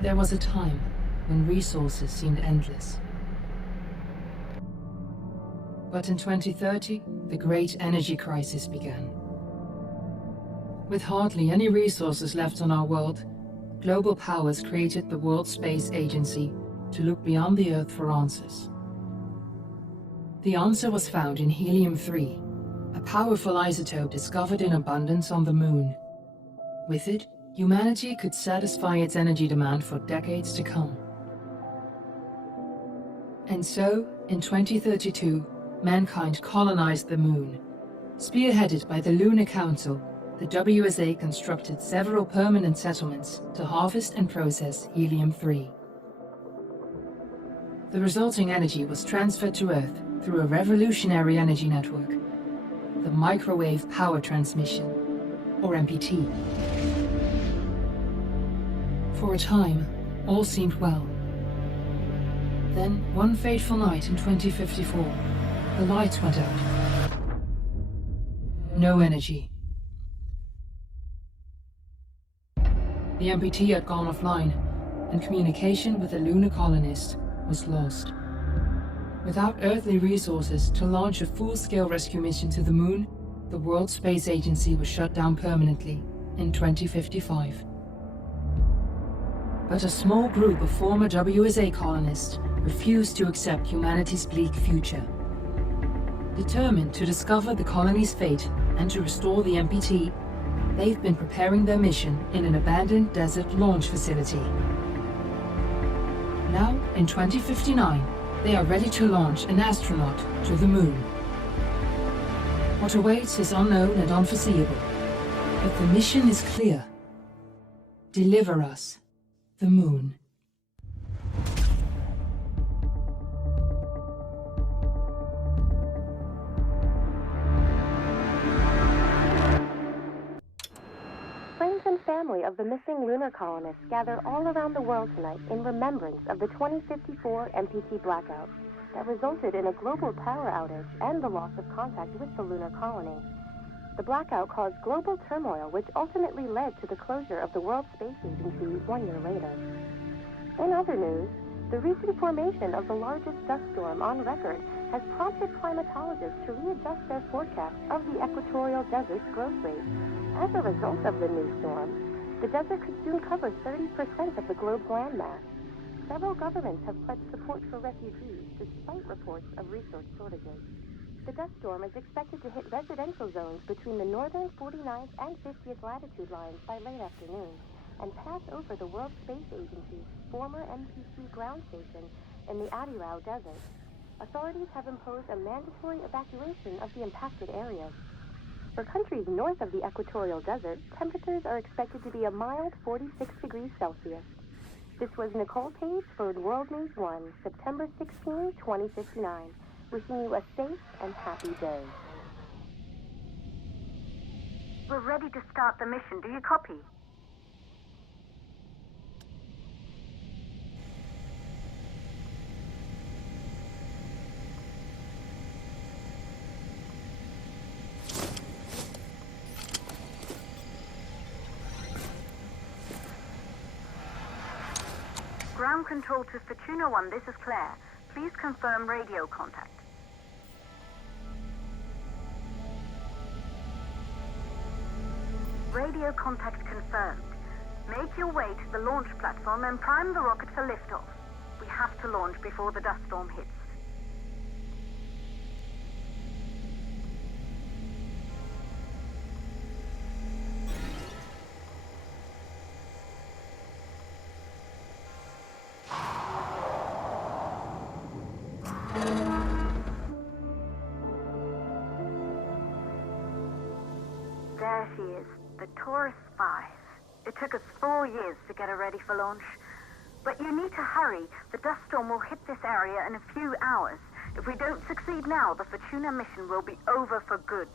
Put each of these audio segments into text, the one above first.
There was a time when resources seemed endless. But in 2030, the great energy crisis began. With hardly any resources left on our world, global powers created the World Space Agency to look beyond the Earth for answers. The answer was found in helium-3, a powerful isotope discovered in abundance on the Moon. With it, humanity could satisfy its energy demand for decades to come. And so, in 2032, mankind colonized the Moon. Spearheaded by the Lunar Council, the WSA constructed several permanent settlements to harvest and process helium-3. The resulting energy was transferred to Earth through a revolutionary energy network, the Microwave Power Transmission, or MPT. For a time, all seemed well. Then, one fateful night in 2054, the lights went out. No energy. The MPT had gone offline, and communication with the lunar colonist was lost. Without earthly resources to launch a full-scale rescue mission to the Moon, the World Space Agency was shut down permanently in 2055. But a small group of former WSA colonists refused to accept humanity's bleak future. Determined to discover the colony's fate and to restore the MPT, they've been preparing their mission in an abandoned desert launch facility. Now, in 2059, they are ready to launch an astronaut to the Moon. What awaits is unknown and unforeseeable, but the mission is clear. Deliver us the Moon. Friends and family of the missing lunar colonists gather all around the world tonight in remembrance of the 2054 MPT blackout that resulted in a global power outage and the loss of contact with the lunar colony. The blackout caused global turmoil, which ultimately led to the closure of the World Space Agency 1 year later. In other news, the recent formation of the largest dust storm on record has prompted climatologists to readjust their forecast of the equatorial desert's growth rate. As a result of the new storm, the desert could soon cover 30% of the globe's landmass. Several governments have pledged support for refugees despite reports of resource shortages. The dust storm is expected to hit residential zones between the northern 49th and 50th latitude lines by late afternoon and pass over the World Space Agency's former MPT ground station in the Adirau Desert. Authorities have imposed a mandatory evacuation of the impacted areas. For countries north of the equatorial desert, temperatures are expected to be a mild 46 degrees Celsius. This was Nicole Page for World News 1, September 16, 2059. Wishing you a safe and happy day. We're ready to start the mission. Do you copy? Ground control to Fortuna 1, this is Claire. Please confirm radio contact. Radio contact confirmed. Make your way to the launch platform and prime the rocket for liftoff. We have to launch before the dust storm hits. There she is, the Taurus 5. It took us 4 years to get her ready for launch. But you need to hurry. The dust storm will hit this area in a few hours. If we don't succeed now, the Fortuna mission will be over for good.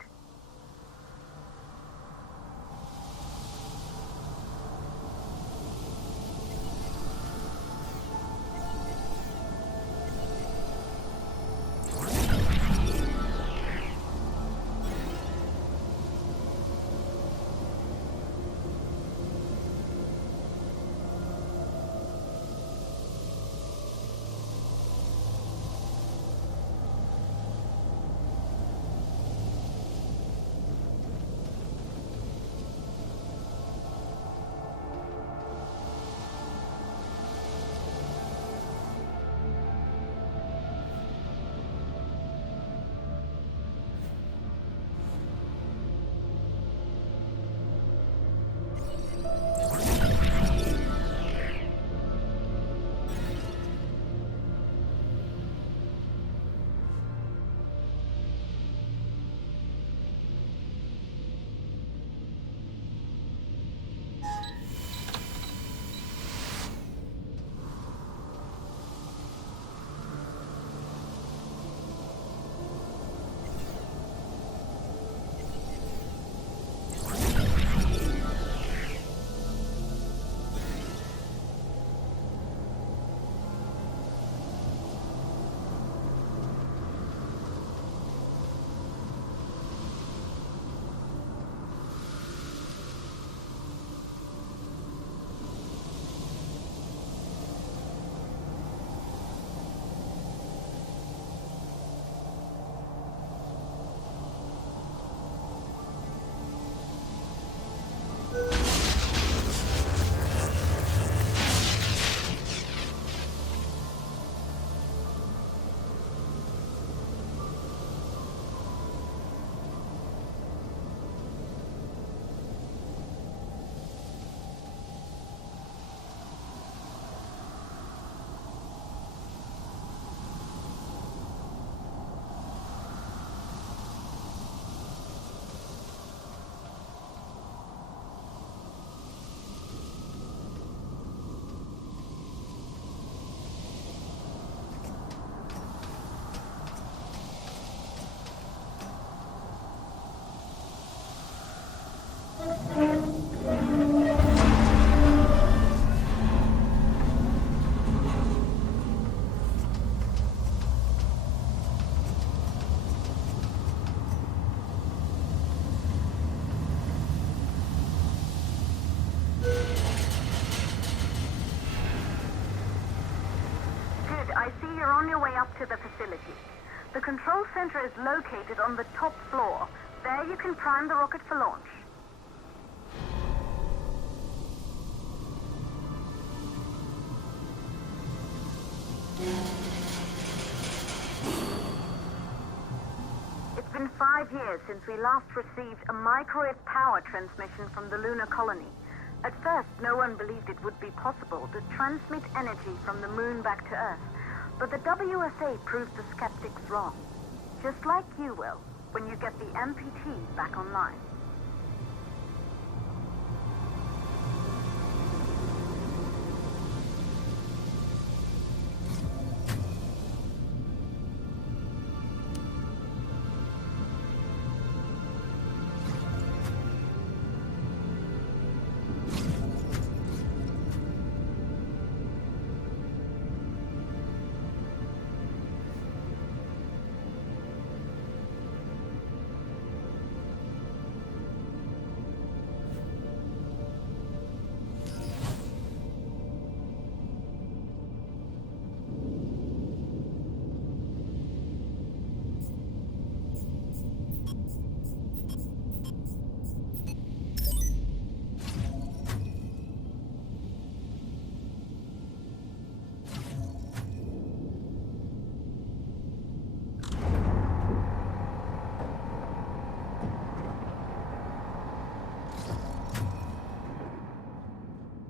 up to the facility. The control center is located on the top floor. There you can prime the rocket for launch. It's been 5 years since we last received a microwave power transmission from the lunar colony. At first, no one believed it would be possible to transmit energy from the moon back to Earth, but the WSA proved the skeptics wrong. Just like you will, when you get the MPT back online.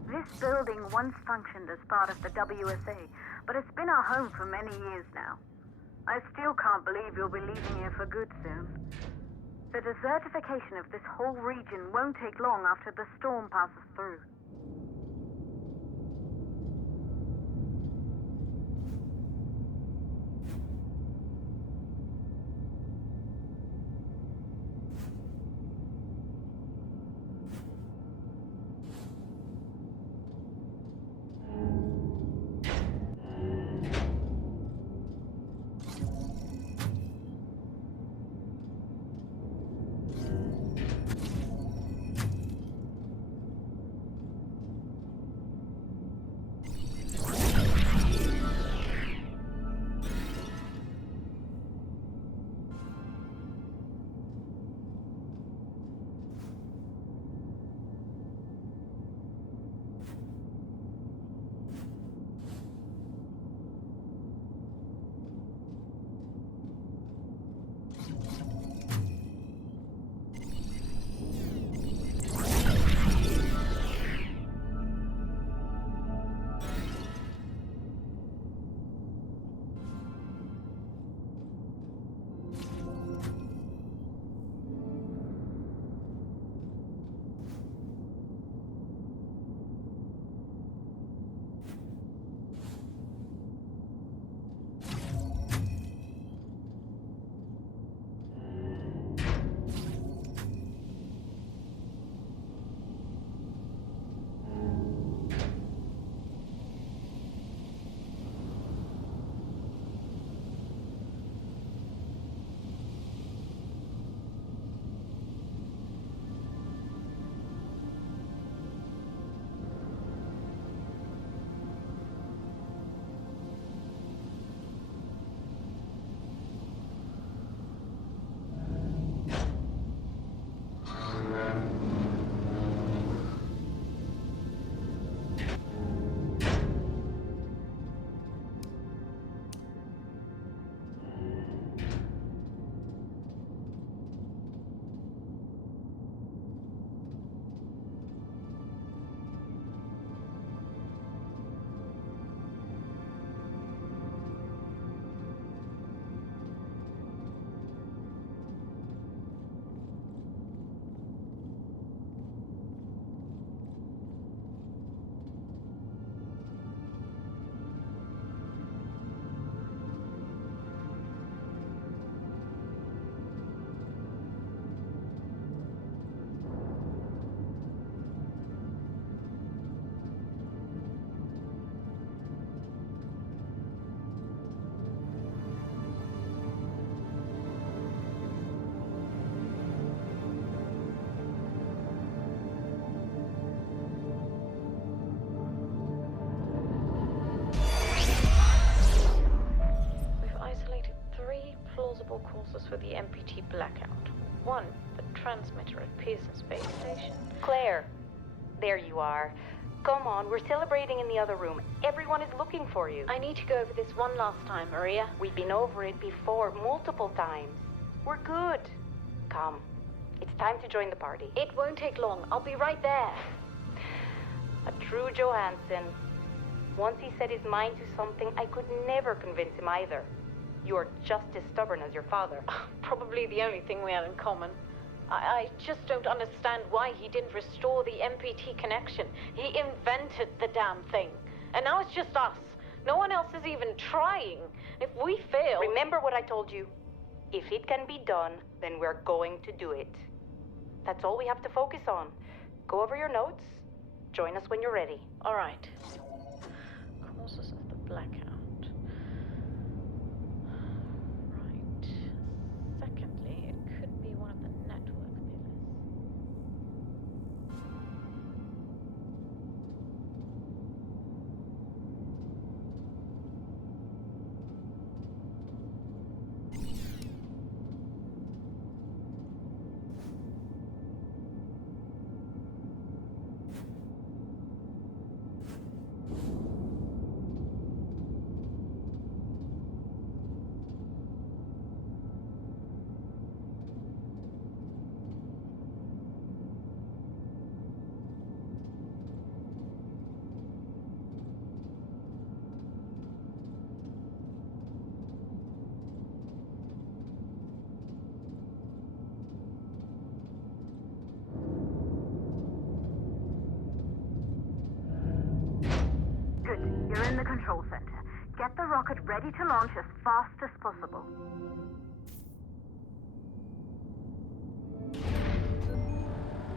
This building once functioned as part of the WSA, but it's been our home for many years now. I still can't believe you'll be leaving here for good soon. The desertification of this whole region won't take long after the storm passes through. transmitter at Pearson Space Station. Claire, there you are. Come on, we're celebrating in the other room. Everyone is looking for you. I need to go over this one last time, Maria. We've been over it before, multiple times. We're good. Come. It's time to join the party. It won't take long. I'll be right there. A true Johansson. Once he set his mind to something, I could never convince him either. You're just as stubborn as your father. Probably the only thing we have in common. I just don't understand why he didn't restore the MPT connection. He invented the damn thing. And now it's just us. No one else is even trying. If we fail... Remember what I told you. If it can be done, then we're going to do it. That's all we have to focus on. Go over your notes. Join us when you're ready. All right. Causes of the blackout. Right. Secondly, it could be one of the network pillars. Good. You're in the control center. Get the rocket ready to launch as fast as possible.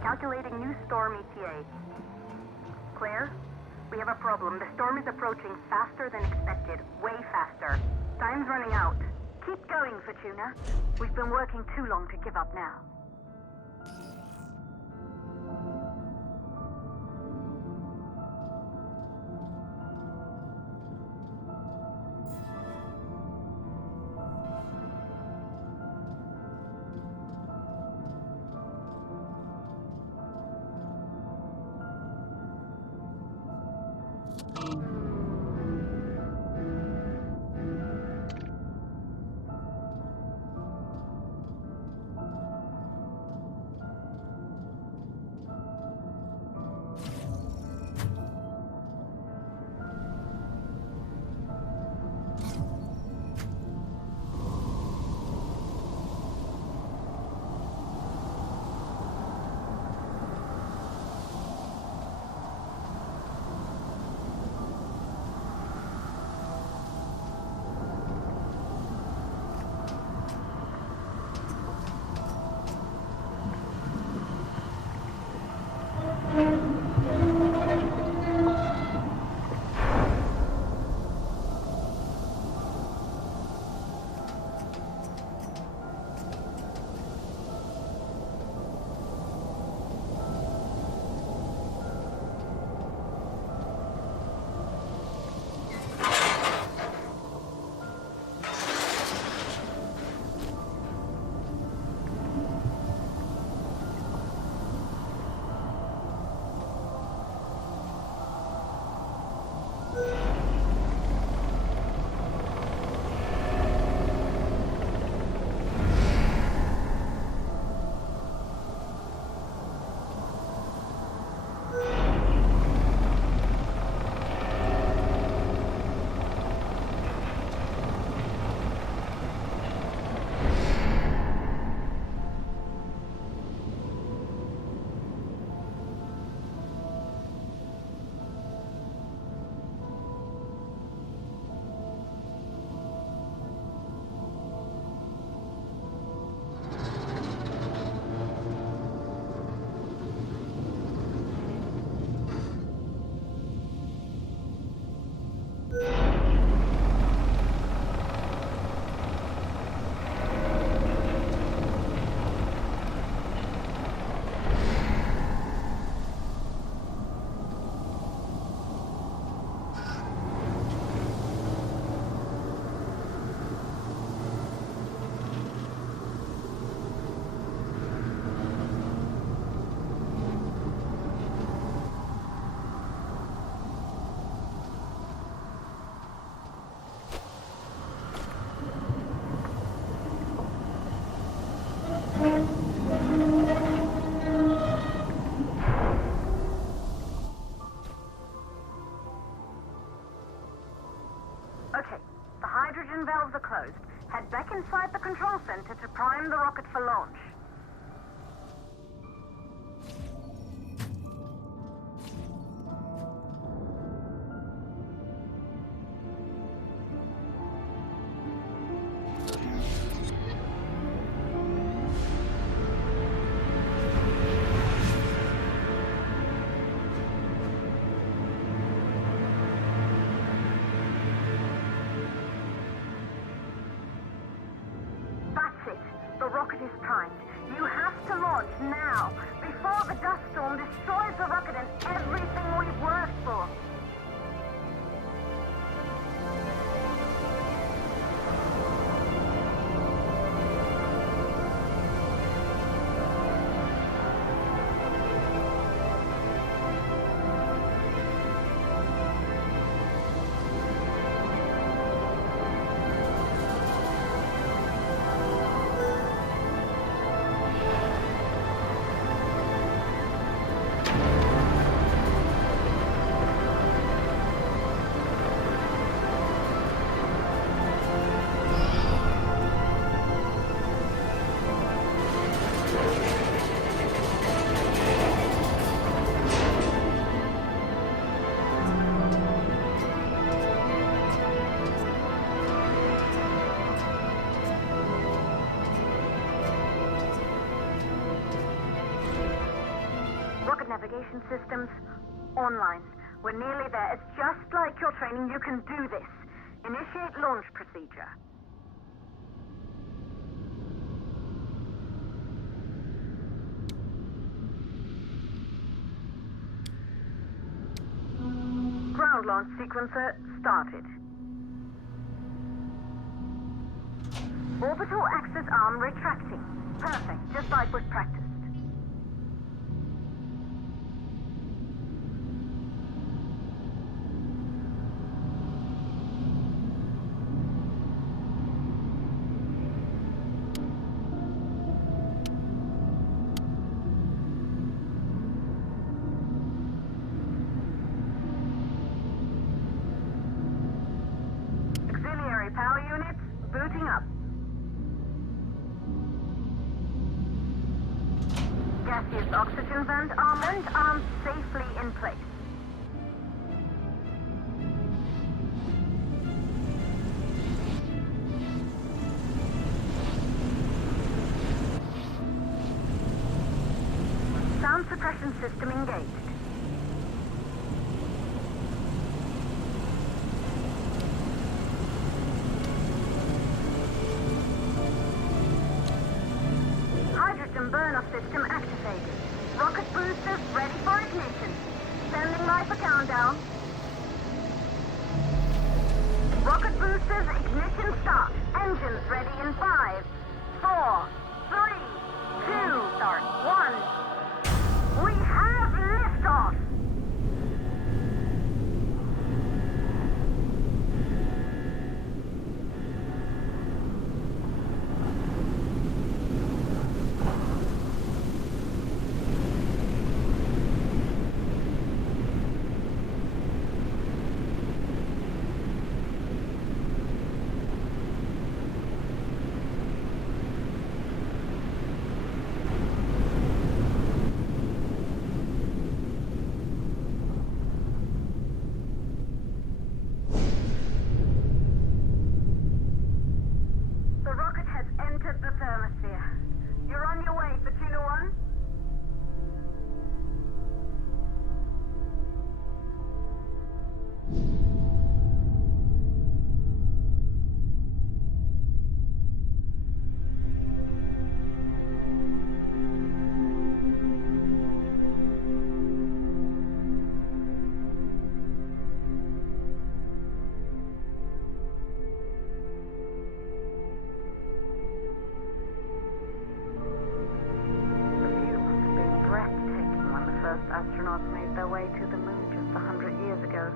Calculating new storm ETA. Claire, we have a problem. The storm is approaching faster than expected. Way faster. Time's running out. Keep going, Fortuna. We've been working too long to give up now. oxygen valves are closed. Head back inside the control center to prime the rocket for launch. The rocket is primed. You have to launch now, before the dust storm destroys the rocket and everything we've worked for. Navigation systems online. We're nearly there. It's just like your training. You can do this. Initiate launch procedure. Ground launch sequencer started. Orbital axis arm retracting. Perfect, just like we've practiced. Power units booting up. Gaseous oxygen vent arms safely in place. Sound suppression system engaged. Burn-off system activated. Rocket boosters ready for ignition. Standing by for countdown. Rocket boosters ignition start. Engines ready in 5, 4, 3, 2, start 1. We have liftoff. Entered the thermosphere. You're on your way, Fortuna 1. Astronauts made their way to the moon just 100 years ago.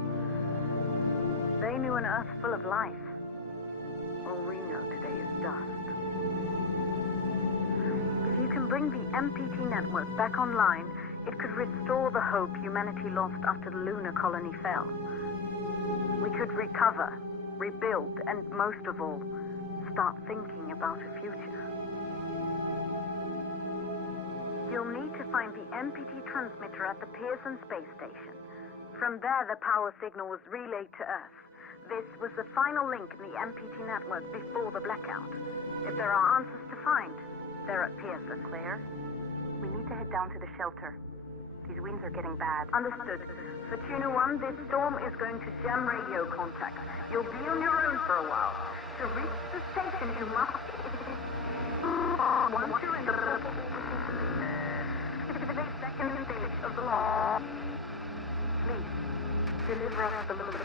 They knew an Earth full of life. All we know today is dust. If you can bring the MPT network back online, it could restore the hope humanity lost after the lunar colony fell. We could recover rebuild, and most of all, start thinking about a future. You'll need to find the MPT transmitter at the Pearson space station. From there, the power signal was relayed to Earth. This was the final link in the MPT network before the blackout. If there are answers to find, they're at Pearson. Claire, we need to head down to the shelter. These winds are getting bad. Understood. For Tuna 1, this storm is going to jam radio contact. You'll be on your own for a while. To reach the station, you must... Once you're in the second stage of the launch, please, deliver us the load.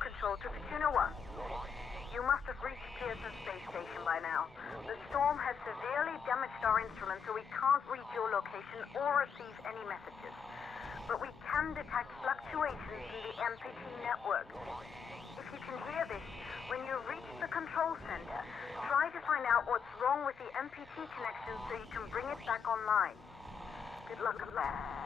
Control to Tuna 1. You must have reached Pearson Space Station by now. The storm has severely damaged our instruments, so we can't reach your location or receive any messages. But we can detect fluctuations in the MPT network. If you can hear this, when you reach the control center, try to find out what's wrong with the MPT connection so you can bring it back online. Good luck with that.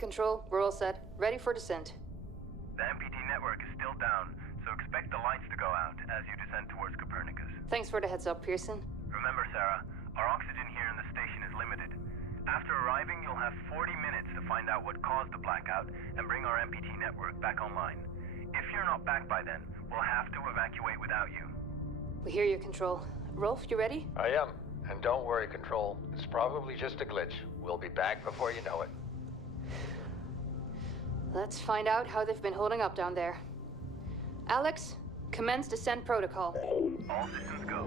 Control. We're all set. Ready for descent. The MPT network is still down, so expect the lights to go out as you descend towards Copernicus. Thanks for the heads up, Pearson. Remember, Sarah, our oxygen here in the station is limited. After arriving, you'll have 40 minutes to find out what caused the blackout and bring our MPT network back online. If you're not back by then, we'll have to evacuate without you. We hear you, Control. Rolf, you ready? I am. And don't worry, Control. It's probably just a glitch. We'll be back before you know it. Let's find out how they've been holding up down there. Alex, commence descent protocol. All systems go.